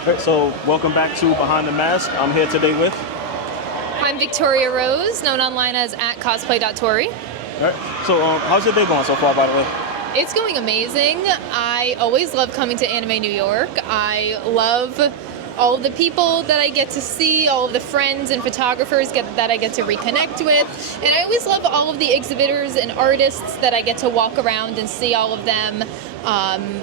Alright, so welcome back to Behind the Mask. I'm here today with. I'm Victoria Rose, known online as @cosplay.tory. Alright, so how's your day going so far, by the way? It's going amazing. I always love coming to AnimeNYC. I love all of the people that I get to see, all of the friends and photographers that I get to reconnect with. And I always love all of the exhibitors and artists that I get to walk around and see all of them.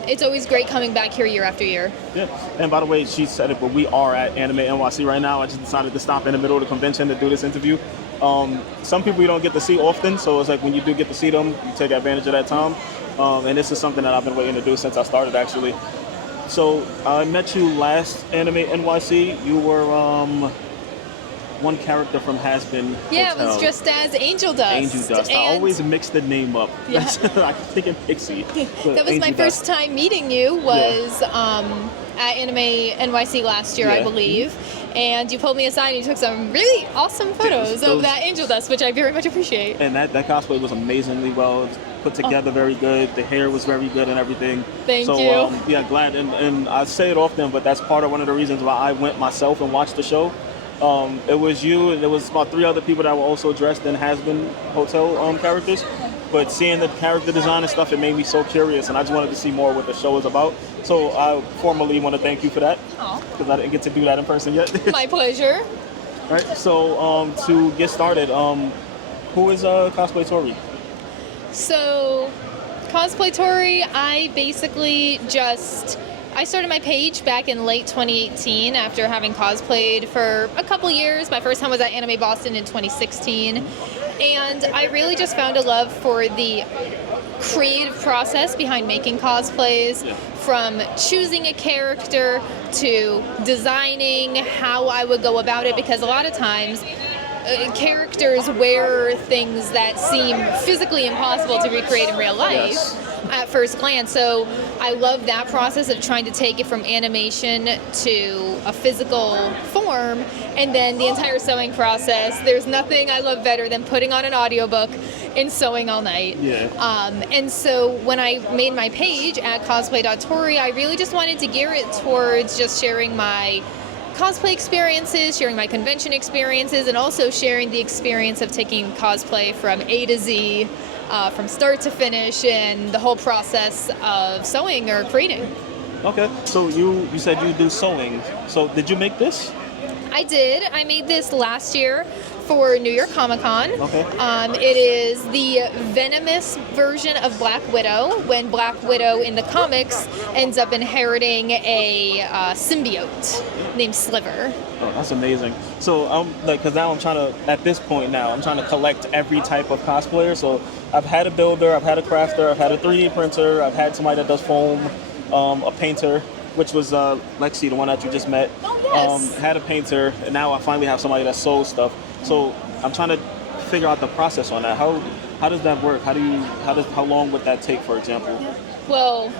It's always great coming back here year after year. Yeah, and by the way, she said it, but we are at AnimeNYC right now. I just decided to stop in the middle of the convention to do this interview. Some people you don't get to see often, so it's like when you do get to see them, you take advantage of that time. And this is something that I've been waiting to do since I started, actually. So I met you last AnimeNYC. You were one character from Has-Been Yeah, Hotel. it was just as Angel Dust. Angel Dust. I always mix the name up. Yeah. I keep thinking Pixie. That was my first time meeting you. Was at AnimeNYC last year, I believe. And you pulled me aside and you took some really awesome photos of that Angel Dust, which I very much appreciate. And that cosplay was amazingly well put together, very good. The hair was very good and everything. Thank you. Yeah, glad. And I say it often, but that's part of one of the reasons why I went myself and watched the show. It was you, and there was about 3 other people that were also dressed in Has-Been Hotel characters. But seeing the character design and stuff, it made me so curious, and I just wanted to see more what the show is about. So I formally want to thank you for that, because I didn't get to do that in person yet. My pleasure. All right, so to get started, who is Cosplay Tory? So, Cosplay Tory, I basically I started my page back in late 2018 after having cosplayed for a couple years. My first time was at Anime Boston in 2016. And I really just found a love for the creative process behind making cosplays, from choosing a character to designing how I would go about it, because a lot of times characters wear things that seem physically impossible to recreate in real life at first glance. So I love that process of trying to take it from animation to a physical form, and then the entire sewing process. There's nothing I love better than putting on an audiobook and sewing all night. And so when I made my page at cosplay.tory, I really just wanted to gear it towards just sharing my cosplay experiences, sharing my convention experiences, and also sharing the experience of taking cosplay from A to Z, from start to finish, and the whole process of sewing or creating. Okay, so you said you do sewing. So did you make this? I did. I made this last year for New York Comic Con. Okay. It is the venomous version of Black Widow, when Black Widow in the comics ends up inheriting a symbiote named Sliver. Oh, that's amazing. So I'm like, because now I'm trying to, at this point now, I'm trying to collect every type of cosplayer. So I've had a builder, I've had a crafter, I've had a 3D printer, I've had somebody that does foam, a painter, which was Lexi, the one that you just met. Oh, yes. Had a painter, and now I finally have somebody that sews stuff. So I'm trying to figure out the process on that. How does that work? How long would that take, for example? Well,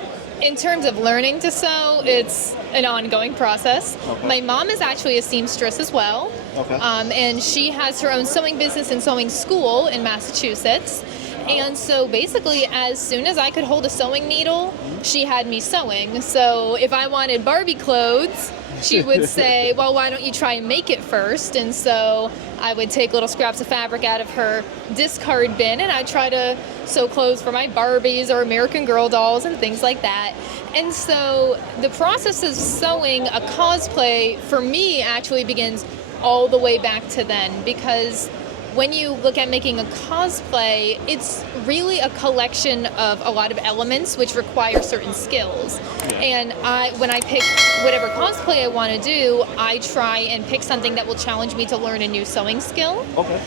in terms of learning to sew, it's an ongoing process. Okay. My mom is actually a seamstress as well. Okay. And she has her own sewing business and sewing school in Massachusetts. And so basically, as soon as I could hold a sewing needle, she had me sewing. So if I wanted Barbie clothes, she would say, well, why don't you try and make it first? And so I would take little scraps of fabric out of her discard bin, and I'd try to sew clothes for my Barbies or American Girl dolls and things like that. And so the process of sewing a cosplay, for me, actually begins all the way back to then, because when you look at making a cosplay, it's really a collection of a lot of elements which require certain skills. And when I pick whatever cosplay I want to do, I try and pick something that will challenge me to learn a new sewing skill. Okay.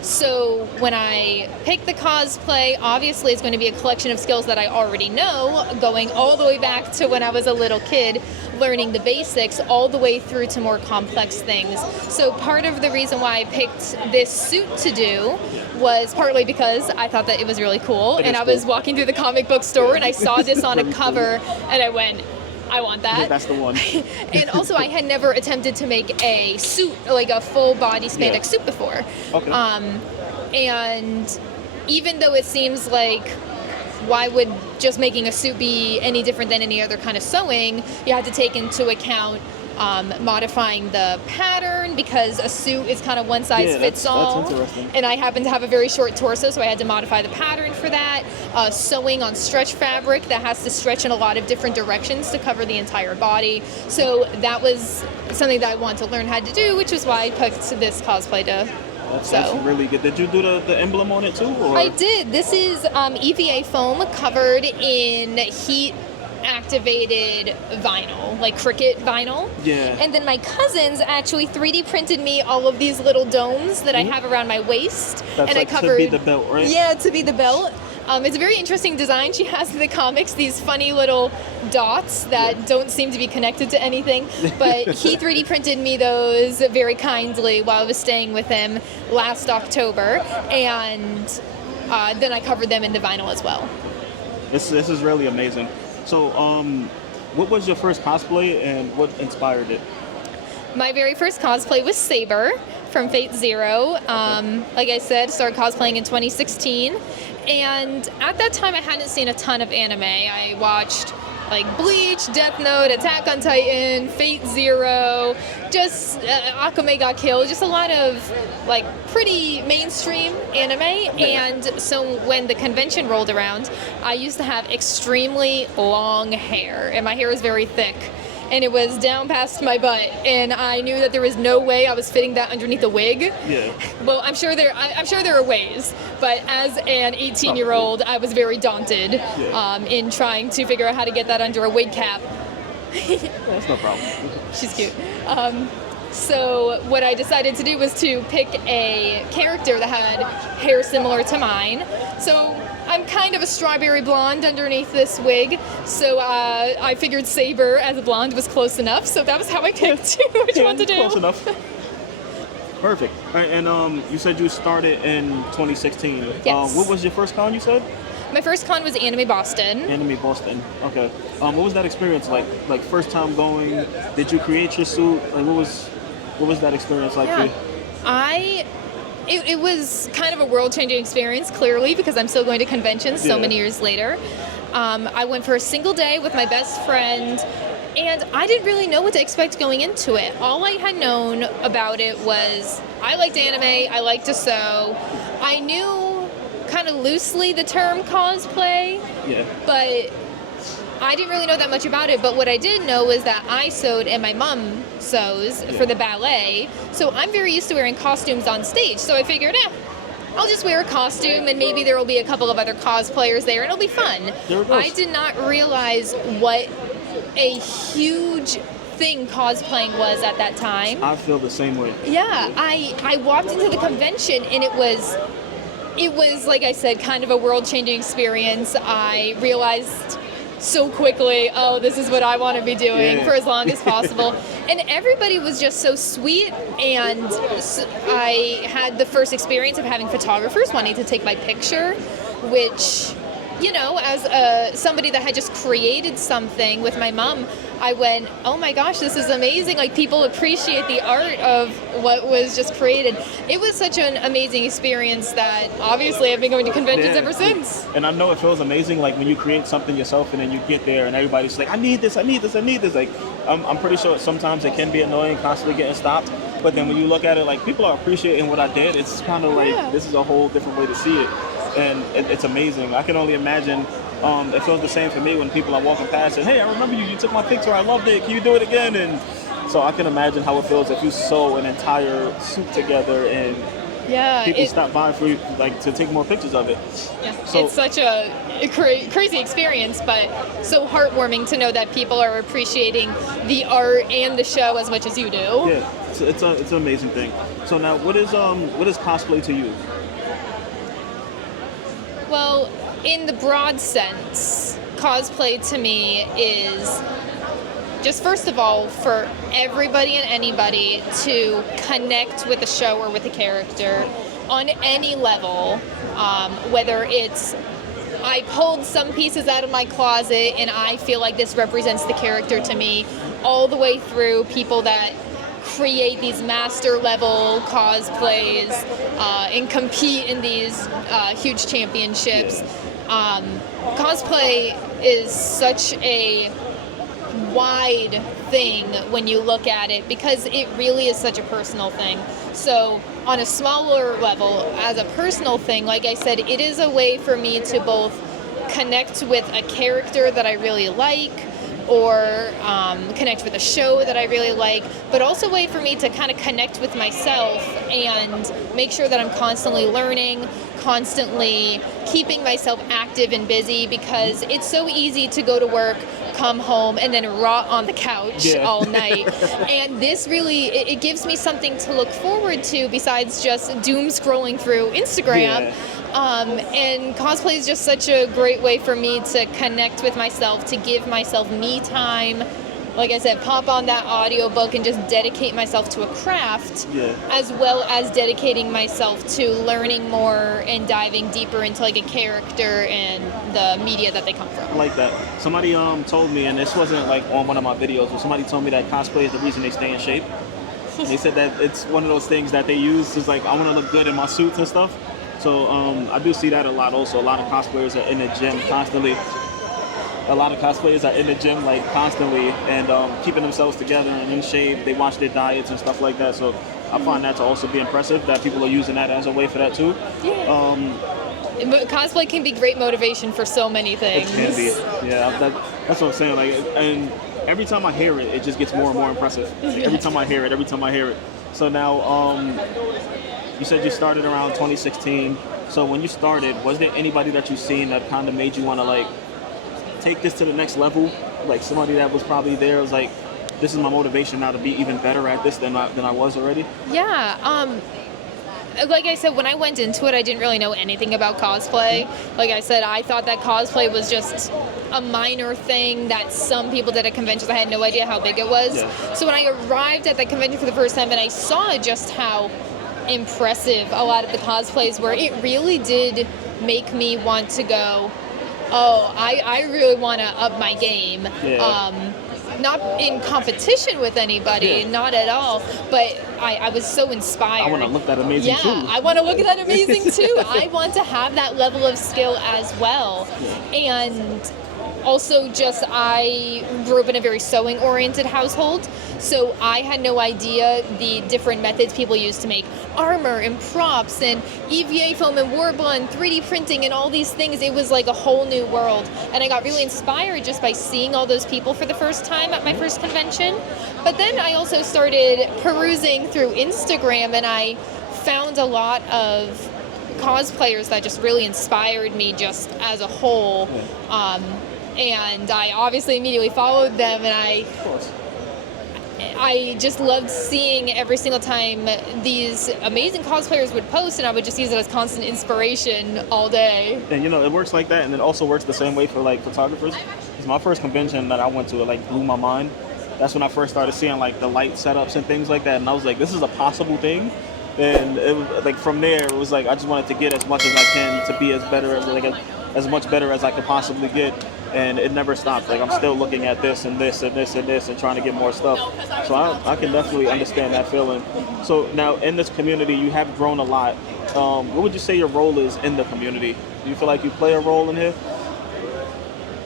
So when I pick the cosplay, obviously it's going to be a collection of skills that I already know, going all the way back to when I was a little kid, learning the basics, all the way through to more complex things. So part of the reason why I picked this suit to do was partly because I thought that it was really cool, and I was walking through the comic book store and I saw this on a cover, and I went, I want that. Yeah, that's the one. And also, I had never attempted to make a suit, like a full body spandex suit before. Okay. And even though it seems like why would just making a suit be any different than any other kind of sewing? You had to take into account modifying the pattern, because a suit is kind of one size fits all. That's interesting. And I happen to have a very short torso, so I had to modify the pattern for that. Sewing on stretch fabric that has to stretch in a lot of different directions to cover the entire body. So that was something that I wanted to learn how to do, which is why I picked this cosplay to. That's really good. Did you do the emblem on it too? Or? I did. This is EVA foam covered in heat activated vinyl, like Cricut vinyl. Yeah. And then my cousins actually 3D printed me all of these little domes that I have around my waist. That's and like I covered, to be the belt, right? Yeah, to be the belt. It's a very interesting design. She has in the comics these funny little dots that don't seem to be connected to anything. But he 3D printed me those very kindly while I was staying with him last October. And then I covered them in the vinyl as well. This is really amazing. So, what was your first cosplay and what inspired it? My very first cosplay was Saber from Fate Zero. Like I said, started cosplaying in 2016. And at that time, I hadn't seen a ton of anime. I watched like Bleach, Death Note, Attack on Titan, Fate Zero, just A.K.A. Got Killed, just a lot of like pretty mainstream anime. And so when the convention rolled around, I used to have extremely long hair, and my hair was very thick. And it was down past my butt, and I knew that there was no way I was fitting that underneath a wig. Yeah. Well, I'm sure there are ways, but as an 18-year-old, I was very daunted in trying to figure out how to get that under a wig cap. That's no problem. She's cute. So what I decided to do was to pick a character that had hair similar to mine. So I'm kind of a strawberry blonde underneath this wig, so I figured Saber as a blonde was close enough, so that was how I picked which one to do. Close enough. Perfect. All right, and you said you started in 2016. Yes. What was your first con, you said? My first con was Anime Boston. Anime Boston. Okay. What was that experience like? Like first time going? Did you create your suit? Like what was that experience like for you? It was kind of a world-changing experience, clearly, because I'm still going to conventions so many years later. I went for a single day with my best friend, and I didn't really know what to expect going into it. All I had known about it was I liked anime, I liked to sew. I knew kind of loosely the term cosplay, but I didn't really know that much about it, but what I did know was that I sewed and my mom sews for the ballet, so I'm very used to wearing costumes on stage, so I figured, I'll just wear a costume and maybe there will be a couple of other cosplayers there and it'll be fun. I did not realize what a huge thing cosplaying was at that time. I feel the same way. Yeah, I walked into the convention and it was, like I said, kind of a world-changing experience. I realized so quickly, this is what I want to be doing for as long as possible. And everybody was just so sweet, and I had the first experience of having photographers wanting to take my picture, which, you know, as somebody that had just created something with my mom, I went, oh my gosh, this is amazing. Like, people appreciate the art of what was just created. It was such an amazing experience that obviously I've been going to conventions ever since. And I know it feels amazing, like when you create something yourself and then you get there and everybody's like, I need this. Like, I'm pretty sure sometimes it can be annoying constantly getting stopped. But then when you look at it, like, people are appreciating what I did. It's kind of like, this is a whole different way to see it. And it's amazing. I can only imagine. It feels the same for me when people are walking past and, hey, I remember you took my picture, I loved it, can you do it again? And so I can imagine how it feels if you sew an entire suit together and people stop by for you, like, to take more pictures of it. Yeah, so, it's such a crazy experience, but so heartwarming to know that people are appreciating the art and the show as much as you do. Yeah, it's an amazing thing. So now, what is cosplay to you? Well, in the broad sense, cosplay to me is just, first of all, for everybody and anybody to connect with a show or with a character on any level, whether it's I pulled some pieces out of my closet and I feel like this represents the character to me, all the way through people that create these master level cosplays and compete in these huge championships. cosplay is such a wide thing when you look at it because it really is such a personal thing. So on a smaller level, as a personal thing, like I said, it is a way for me to both connect with a character that I really like, or connect with a show that I really like, but also a way for me to kind of connect with myself and make sure that I'm constantly learning, constantly keeping myself active and busy, because it's so easy to go to work, come home, and then rot on the couch all night. And this really, it gives me something to look forward to besides just doom scrolling through Instagram. And cosplay is just such a great way for me to connect with myself, to give myself me time. Like I said, pop on that audiobook and just dedicate myself to a craft, as well as dedicating myself to learning more and diving deeper into like a character and the media that they come from. I like that. Somebody told me, and this wasn't like on one of my videos, but somebody told me that cosplay is the reason they stay in shape. They said that it's one of those things that they use. It's like, I want to look good in my suits and stuff. So I do see that a lot also. A lot of cosplayers are in the gym constantly. A lot of cosplayers are in the gym like constantly and keeping themselves together and in shape. They watch their diets and stuff like that. So I find that to also be impressive that people are using that as a way for that too. Cosplay can be great motivation for so many things. It can be. Yeah, that's what I'm saying. Like, and every time I hear it, it just gets more and more impressive. Like, every time I hear it. So now, you said you started around 2016. So when you started, was there anybody that you've seen that kind of made you want to like take this to the next level? Like somebody that was probably there was like, this is my motivation now to be even better at this than I was already? Yeah. Like I said, when I went into it, I didn't really know anything about cosplay. Like I said, I thought that cosplay was just a minor thing that some people did at conventions. I had no idea how big it was. Yeah. So when I arrived at that convention for the first time and I saw just how impressive a lot of the cosplays were, it really did make me want to go, oh, I really want to up my game. Not in competition with anybody, not at all, but I was so inspired. I want to look that amazing too. Yeah, I want to look that amazing too. I want to have that level of skill as well. And also just, I grew up in a very sewing oriented household, so I had no idea the different methods people use to make armor and props and EVA foam and Warble and 3D printing and all these things. It was like a whole new world, and I got really inspired just by seeing all those people for the first time at my first convention. But then I also started perusing through Instagram, and I found a lot of cosplayers that just really inspired me just as a whole. And I obviously immediately followed them, and I just loved seeing every single time these amazing cosplayers would post, and I would just use it as constant inspiration all day. And you know, it works like that, and it also works the same way for like photographers. Because my first convention that I went to, it like blew my mind. That's when I first started seeing like the light setups and things like that, and I was like, this is a possible thing. And it was like, from there, it was like I just wanted to get as much as I can to be as better as like as much better as I could possibly get. And it never stopped. Like, I'm still looking at this and this and this and this and trying to get more stuff. So I can definitely understand that feeling. So now in this community, you have grown a lot. What would you say your role is in the community? Do you feel like you play a role in here?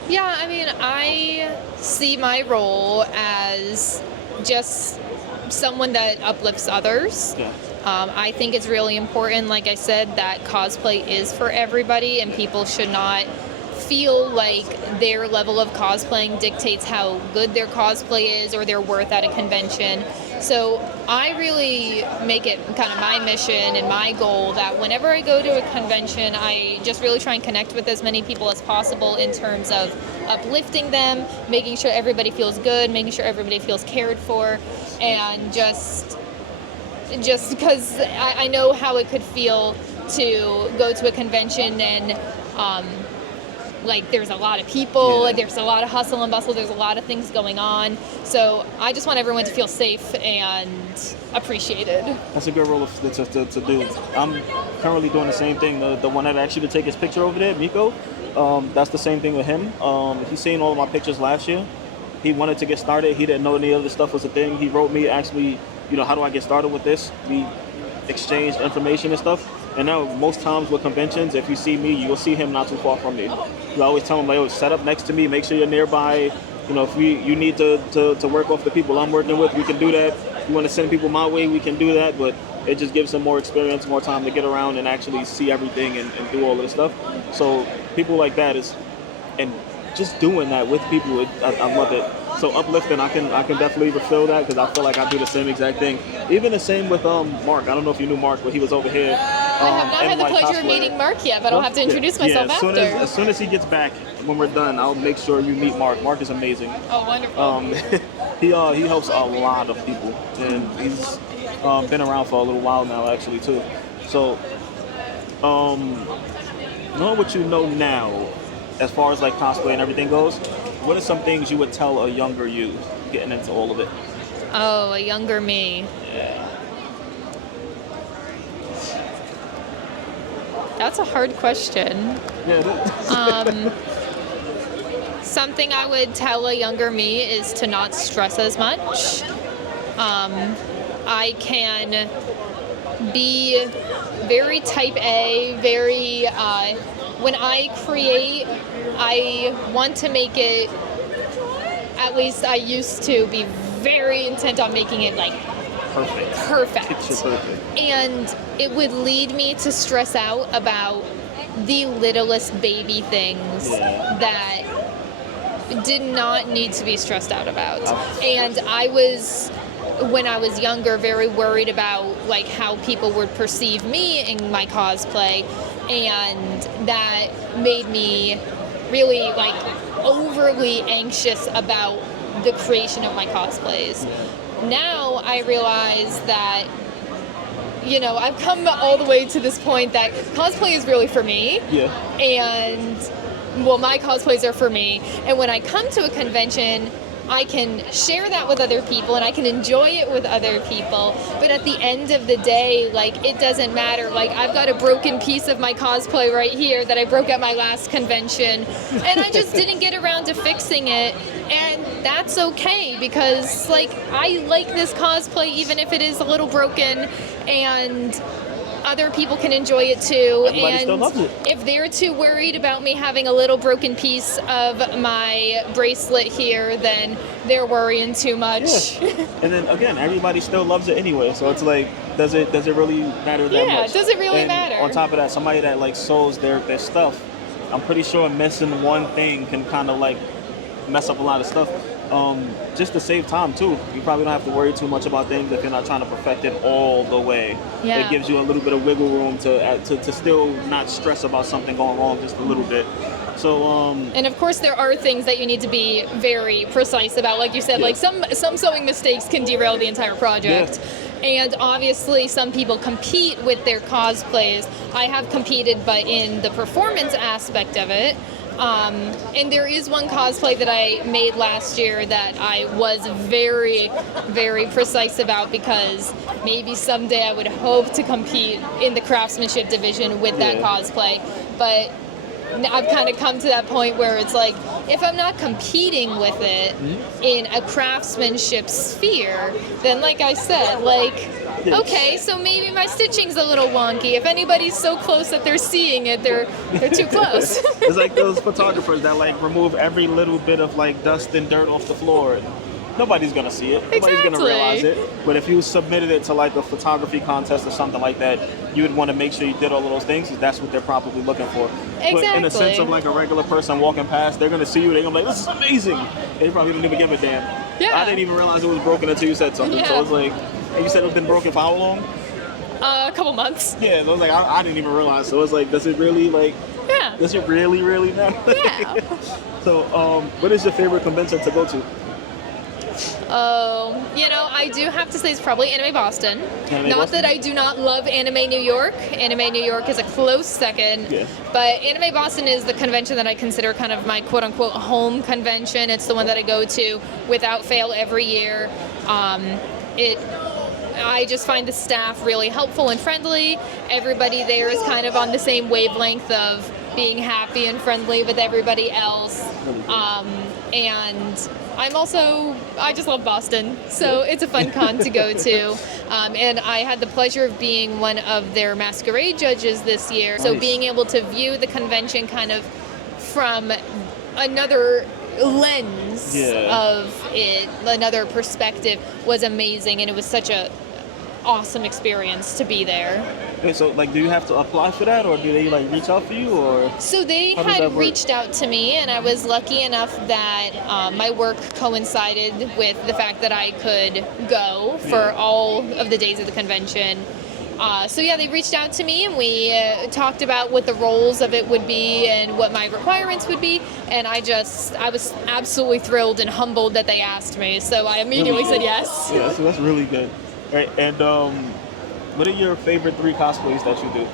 Yeah, I mean, I see my role as just someone that uplifts others. Yeah. I think it's really important, like I said, that cosplay is for everybody, and people should not feel like their level of cosplaying dictates how good their cosplay is or their worth at a convention. So I really make it kind of my mission and my goal that whenever I go to a convention, I just really try and connect with as many people as possible in terms of uplifting them, making sure everybody feels good, making sure everybody feels cared for, and just because I know how it could feel to go to a convention and like there's a lot of people, there's a lot of hustle and bustle, there's a lot of things going on. So I just want everyone to feel safe and appreciated. That's a good role to do. I'm currently doing the same thing. The one that asked you to take his picture over there, Miko, that's the same thing with him. He's seen all of my pictures last year. He wanted to get started. He didn't know any of this stuff was a thing. He wrote me, asked me, you know, how do I get started with this? We exchanged information and stuff. And now most times with conventions, if you see me, you'll see him not too far from me. I always tell him, like, oh, set up next to me, make sure you're nearby. You know, if you need to work off the people I'm working with, we can do that. If you want to send people my way, we can do that. But it just gives them more experience, more time to get around and actually see everything and do all of this stuff. So people like that and just doing that with people, I love it. So uplifting, I can definitely fulfill that because I feel like I do the same exact thing. Even the same with Mark. I don't know if you knew Mark, but he was over here. I have not had the pleasure of meeting Mark yet, but I'll have to introduce myself after. As soon as he gets back, when we're done, I'll make sure you meet Mark. Mark is amazing. Oh, wonderful. He helps a lot of people, and he's been around for a little while now, actually, too. So, knowing what you know now, as far as like cosplay and everything goes, what are some things you would tell a younger you getting into all of it? Oh, a younger me. Yeah. That's a hard question. Yeah. Something I would tell a younger me is to not stress as much. I can be very type A, very, when I create, I want to make it, at least I used to be very intent on making it like perfect. Picture perfect. And it would lead me to stress out about the littlest baby things that did not need to be stressed out about. And I was, when I was younger, very worried about like how people would perceive me in my cosplay, and that made me really like overly anxious about the creation of my cosplays. Now I realize that, you know, I've come all the way to this point that cosplay is really for me. Yeah. And, well, my cosplays are for me. And when I come to a convention, I can share that with other people and I can enjoy it with other people. But at the end of the day, like, it doesn't matter. Like, I've got a broken piece of my cosplay right here that I broke at my last convention. And I just didn't get around to fixing it. And that's okay because, like, I like this cosplay even if it is a little broken, and other people can enjoy it too. Everybody still loves it. If they're too worried about me having a little broken piece of my bracelet here, then they're worrying too much. Yeah. And then again, everybody still loves it anyway. So it's like, does it really matter that much? Yeah, does it really and matter? On top of that, somebody that like sews their stuff, I'm pretty sure missing one thing can kind of like mess up a lot of stuff. Just to save time too. You probably don't have to worry too much about things if you're not trying to perfect it all the way. Yeah. It gives you a little bit of wiggle room to still not stress about something going wrong just a little bit. So and of course there are things that you need to be very precise about. Like you said, like some sewing mistakes can derail the entire project. Yeah. And obviously some people compete with their cosplays. I have competed, but in the performance aspect of it. And there is one cosplay that I made last year that I was very, very precise about, because maybe someday I would hope to compete in the craftsmanship division with that cosplay. But I've kind of come to that point where it's like, if I'm not competing with it in a craftsmanship sphere, then like I said, like, okay, so maybe my stitching's a little wonky. If anybody's so close that they're seeing it, they're too close. It's like those photographers that like remove every little bit of like dust and dirt off the floor. Nobody's gonna see it. Nobody's gonna realize it. But if you submitted it to like a photography contest or something like that, you would want to make sure you did all of those things, because that's what they're probably looking for. Exactly. But in a sense of like a regular person walking past, they're gonna see you. They're gonna be like, "This is amazing." They probably don't even give a damn. Yeah. I didn't even realize it was broken until you said something. Yeah. So it's like, and you said it's been broken for how long? A couple months. Yeah. So I was like, I didn't even realize. So it's like, does it really like? Yeah. Does it really matter? Yeah. So, what is your favorite convention to go to? Oh, you know, I do have to say it's probably Anime Boston. Not that I do not love Anime New York. Anime New York is a close second. Yeah. But Anime Boston is the convention that I consider kind of my quote-unquote home convention. It's the one that I go to without fail every year. I just find the staff really helpful and friendly. Everybody there is kind of on the same wavelength of being happy and friendly with everybody else. And I just love Boston, so it's a fun con to go to. And I had the pleasure of being one of their masquerade judges this year. So Nice. being able to view the convention kind of from another lens of it, another perspective, was amazing. And it was such a awesome experience to be there. Okay, so like, do you have to apply for that, or do they like reach out for you, or? So they How does that had work? reached out to me, and I was lucky enough that my work coincided with the fact that I could go for all of the days of the convention. So yeah, they reached out to me, and we talked about what the roles of it would be and what my requirements would be, and I was absolutely thrilled and humbled that they asked me, so I immediately said yes. Yeah, so that's really good. Right, and what are your favorite 3 cosplays that you do?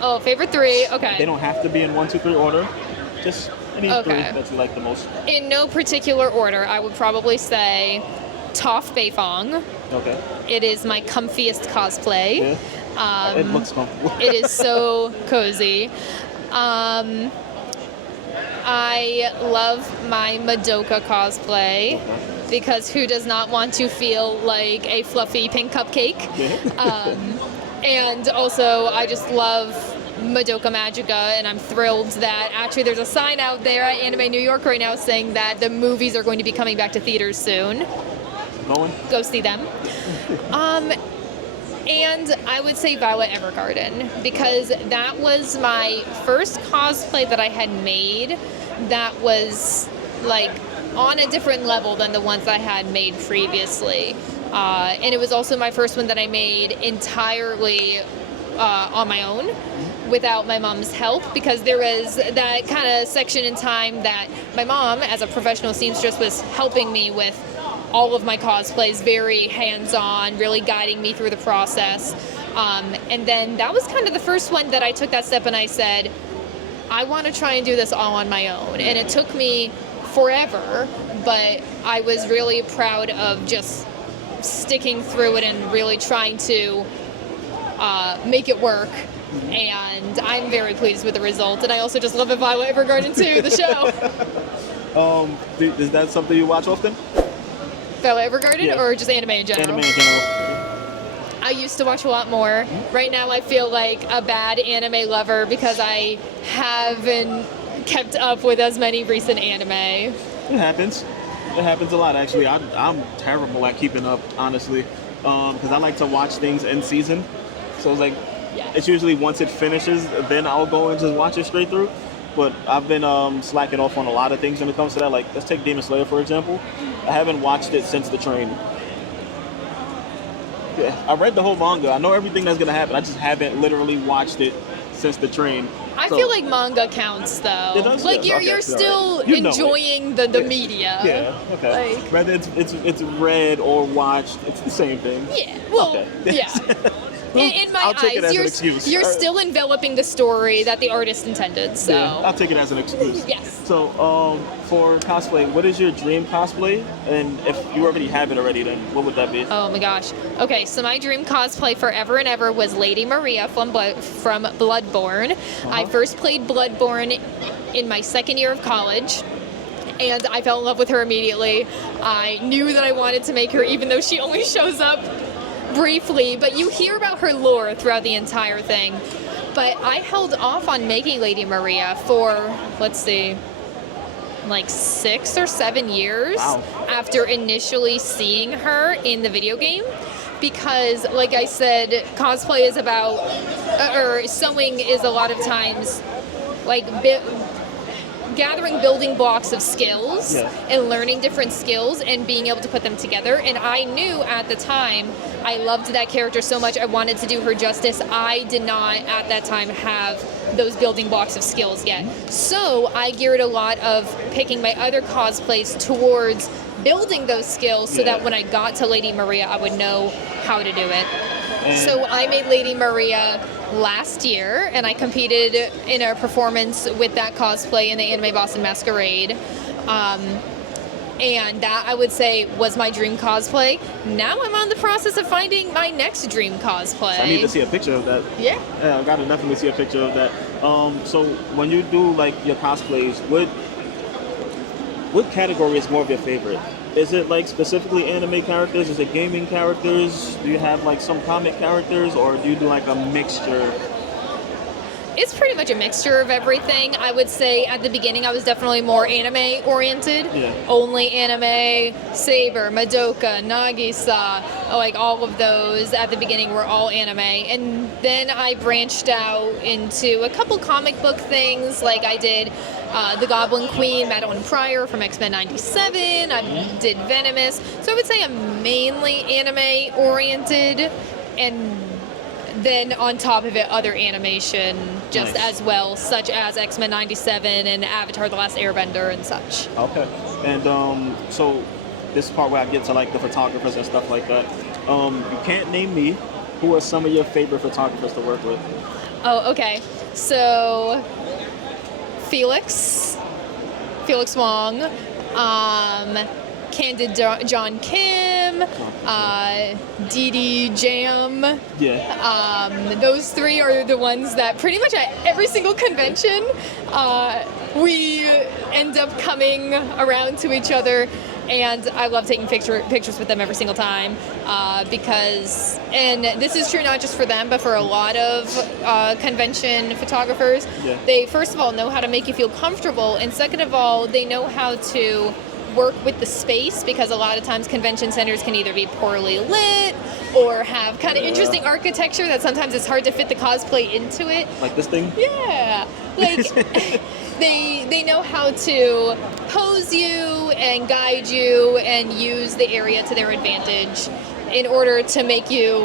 Oh, favorite 3, okay. They don't have to be in 1, 2, 3 order. Just any 3 Okay. that you like the most. In no particular order, I would probably say Toph Beifong. Okay. It is my comfiest cosplay. Yeah. It looks comfortable. It is so cozy. I love my Madoka cosplay because who does not want to feel like a fluffy pink cupcake? And also, I just love Madoka Magica, and I'm thrilled that actually there's a sign out there at AnimeNYC right now saying that the movies are going to be coming back to theaters soon. Going? Go see them. And I would say Violet Evergarden, because that was my first cosplay that I had made that was like on a different level than the ones I had made previously. And it was also my first one that I made entirely on my own without my mom's help, because there was that kind of section in time that my mom, as a professional seamstress, was helping me with all of my cosplays, very hands-on, really guiding me through the process. And then that was kind of the first one that I took that step and I said, I want to try and do this all on my own. And it took me forever, but I was really proud of just sticking through it and really trying to make it work. And I'm very pleased with the result. And I also just love Violet Evergarden too, the show. Is that something you watch often? Violet Evergarden or just anime in general? Anime in general. I used to watch a lot more. Right now I feel like a bad anime lover because I haven't kept up with as many recent anime. It happens. It happens a lot, actually. I'm terrible at keeping up, honestly, because I like to watch things in season. So it's like, it's usually once it finishes, then I'll go and just watch it straight through. But I've been slacking off on a lot of things when it comes to that. Like, let's take Demon Slayer, for example. I haven't watched it since the train. Yeah, I read the whole manga. I know everything that's going to happen. I just haven't literally watched it since the train. I feel like manga counts, though. It does? Like, Yes, you're okay, still right. You know enjoying the media. Yeah, okay. Like, Whether it's read or watched, it's the same thing. yeah, well, Okay. yeah. In my I'll take it eyes, as an excuse. you're still enveloping the story that the artist intended, so. Yeah, I'll take it as an excuse. Yes. So, for cosplay, what is your dream cosplay? And if you already have it already, then what would that be? Oh my gosh. Okay, so my dream cosplay forever and ever was Lady Maria from Bloodborne. I first played Bloodborne in my second year of college, and I fell in love with her immediately. I knew that I wanted to make her, even though she only shows up briefly, but you hear about her lore throughout the entire thing. But I held off on making Lady Maria for, let's see, like 6 or 7 years after initially seeing her in the video game, because like I said, cosplay is about, or sewing is a lot of times like gathering building blocks of skills and learning different skills and being able to put them together. And I knew at the time I loved that character so much, I wanted to do her justice. I did not at that time have those building blocks of skills yet. So I geared a lot of picking my other cosplays towards building those skills so that when I got to Lady Maria, I would know how to do it. So I made Lady Maria last year, and I competed in a performance with that cosplay in the Anime Boston Masquerade. And that, I would say, was my dream cosplay. Now I'm on the process of finding my next dream cosplay. So I need to see a picture of that. Yeah. Yeah, I gotta definitely see a picture of that. So when you do like your cosplays, what what category is more of your favorite? Is it like specifically anime characters? Is it gaming characters? Do you have like some comic characters, or do you do like a mixture? It's pretty much a mixture of everything. I would say at the beginning I was definitely more anime oriented. Yeah. Only anime, Saber, Madoka, Nagisa, like all of those at the beginning were all anime. And then I branched out into a couple comic book things, like I did the Goblin Queen, Madeline Pryor from X-Men 97. I did Venomous. So I would say I'm mainly anime oriented, and then on top of it, other animation just Nice. as well, such as X-Men 97 and Avatar: The Last Airbender and such. Okay. And so this is the part where I get to like the photographers and stuff like that. You can't name me. Who are some of your favorite photographers to work with? Oh, okay. So Felix Wong, Candid John Kim, Dee Dee Jam. Yeah. Those three are the ones that pretty much at every single convention we end up coming around to each other, and I love taking pictures with them every single time because, and this is true not just for them but for a lot of convention photographers. Yeah. They first of all know how to make you feel comfortable, and second of all they know how to work with the space, because a lot of times convention centers can either be poorly lit or have kind of interesting architecture that sometimes it's hard to fit the cosplay into it. Like this thing? Yeah, like they know how to pose you and guide you and use the area to their advantage in order to make you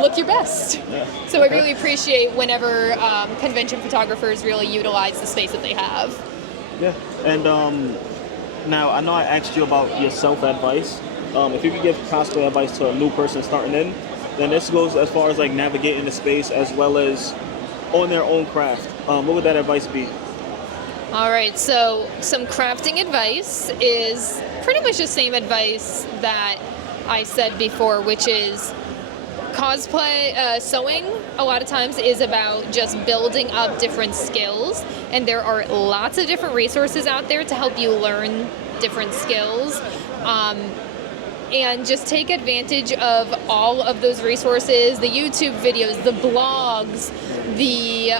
look your best. Yeah. So I really appreciate whenever convention photographers really utilize the space that they have. Yeah. And now I know I asked you about your self-advice. If you could give cosplay advice to a new person starting in, then this goes as far as like navigating the space as well as on their own craft. What would that advice be? All right, so some crafting advice is pretty much the same advice that I said before, which is cosplay, sewing a lot of times is about just building up different skills, and there are lots of different resources out there to help you learn different skills. And just take advantage of all of those resources, the YouTube videos, the blogs, the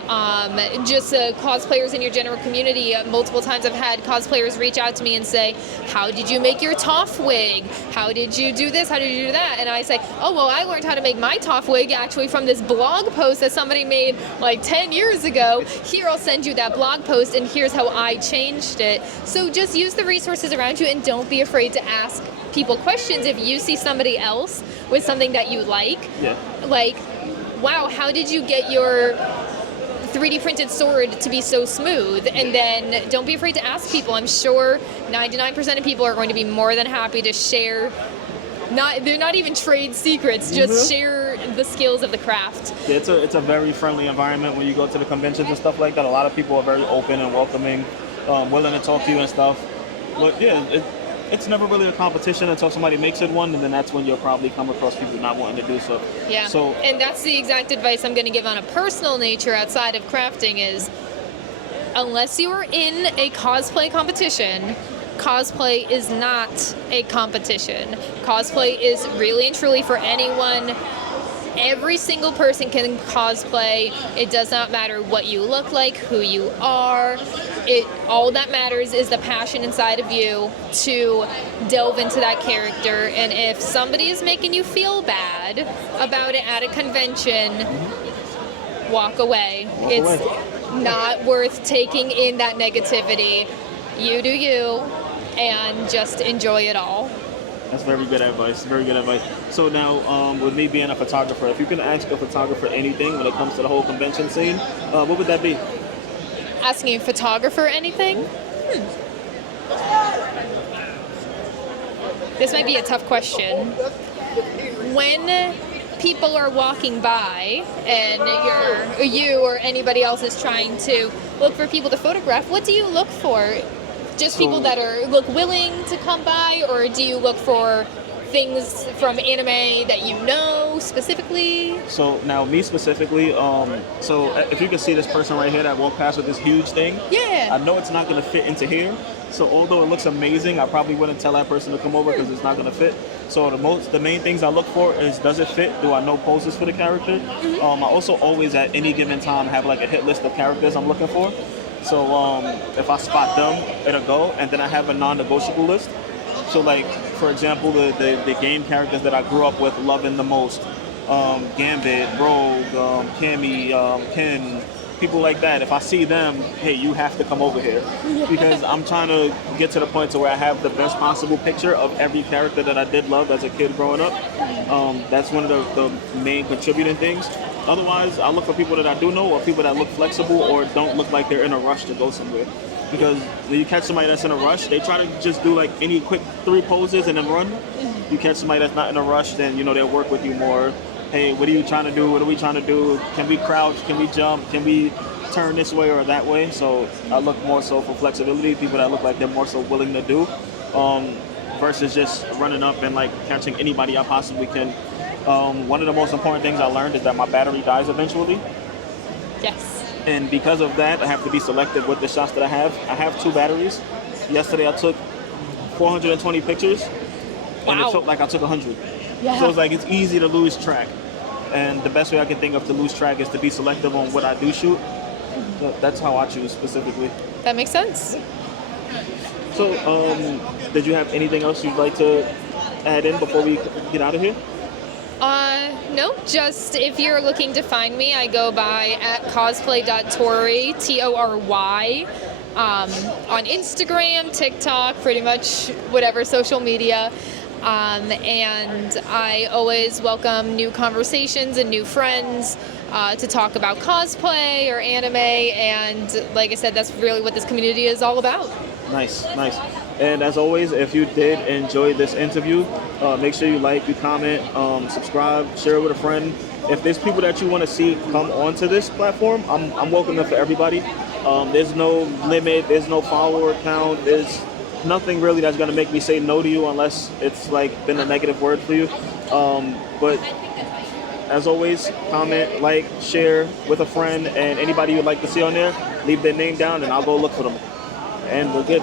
just cosplayers in your general community. Multiple times I've had cosplayers reach out to me and say, how did you make your Toph wig? How did you do this? How did you do that? And I say, oh, well, I learned how to make my Toph wig actually from this blog post that somebody made like 10 years ago. Here, I'll send you that blog post, and here's how I changed it. So just use the resources around you, and don't be afraid to ask people questions. If you see somebody else with something that you like, like, wow, how did you get your 3D printed sword to be so smooth? And then don't be afraid to ask people. I'm sure 99% of people are going to be more than happy to share. They're not even trade secrets, just share the skills of the craft. Yeah, it's a very friendly environment when you go to the conventions and stuff like that. A lot of people are very open and welcoming, willing to talk to you and stuff. But yeah, it's never really a competition until somebody makes it one, and then that's when you'll probably come across people not wanting to do so. Yeah, so, and that's the exact advice I'm going to give on a personal nature outside of crafting is, unless you are in a cosplay competition, cosplay is not a competition. Cosplay is really and truly for anyone. Every single person can cosplay. It does not matter what you look like, who you are. All that matters is the passion inside of you to delve into that character. And if somebody is making you feel bad about it at a convention, walk away. It's not worth taking in that negativity. You do you, and just enjoy it all. That's very good advice. Very good advice. So now, with me being a photographer, if you can ask a photographer anything when it comes to the whole convention scene, what would that be? Asking a photographer anything? This might be a tough question. When people are walking by and you or anybody else is trying to look for people to photograph, what do you look for? Just people that look willing to come by, or do you look for things from anime that you know specifically? So now me specifically, so if you can see this person right here that walked past with this huge thing, Yeah. I know it's not going to fit into here, So although it looks amazing, I probably wouldn't tell that person to come over because it's not gonna fit. So the main things I look for is, does it fit? Do I know poses for the character? I also always at any given time have like a hit list of characters I'm looking for. So if I spot them, it'll go, and then I have a non-negotiable list. So like, for example, the game characters that I grew up with loving the most, Gambit, Rogue, Cammy, Ken, people like that. If I see them, hey, you have to come over here, because I'm trying to get to the point to where I have the best possible picture of every character that I did love as a kid growing up. That's one of the main contributing things. Otherwise, I look for people that I do know, or people that look flexible or don't look like they're in a rush to go somewhere. Because when you catch somebody that's in a rush, they try to just do like any quick 3 poses and then run. You catch somebody that's not in a rush, then they'll work with you more. Hey, what are you trying to do? What are we trying to do? Can we crouch? Can we jump? Can we turn this way or that way? So I look more so for flexibility, people that look like they're more so willing to do, versus just running up and like catching anybody I possibly can. One of the most important things I learned is that my battery dies eventually. Yes. And because of that, I have to be selective with the shots that I have. I have 2 batteries. Yesterday I took 420 pictures, and it felt like I took 100. Yeah. So it's easy to lose track. And the best way I can think of to lose track is to be selective on what I do shoot. So that's how I choose specifically. That makes sense. So, did you have anything else you'd like to add in before we get out of here? No, just if you're looking to find me, I go by at cosplay.tory, Tory, on Instagram, TikTok, pretty much whatever social media. And I always welcome new conversations and new friends to talk about cosplay or anime, and like I said, that's really what this community is all about. Nice. And as always, if you did enjoy this interview, make sure you like, you comment, subscribe, share it with a friend. If there's people that you want to see come onto this platform, I'm welcoming for everybody. There's no limit, there's no follower count, there's nothing really that's gonna make me say no to you unless it's like been a negative word for you. But as always, comment, like, share with a friend, and anybody you'd like to see on there, leave their name down and I'll go look for them. And we're good.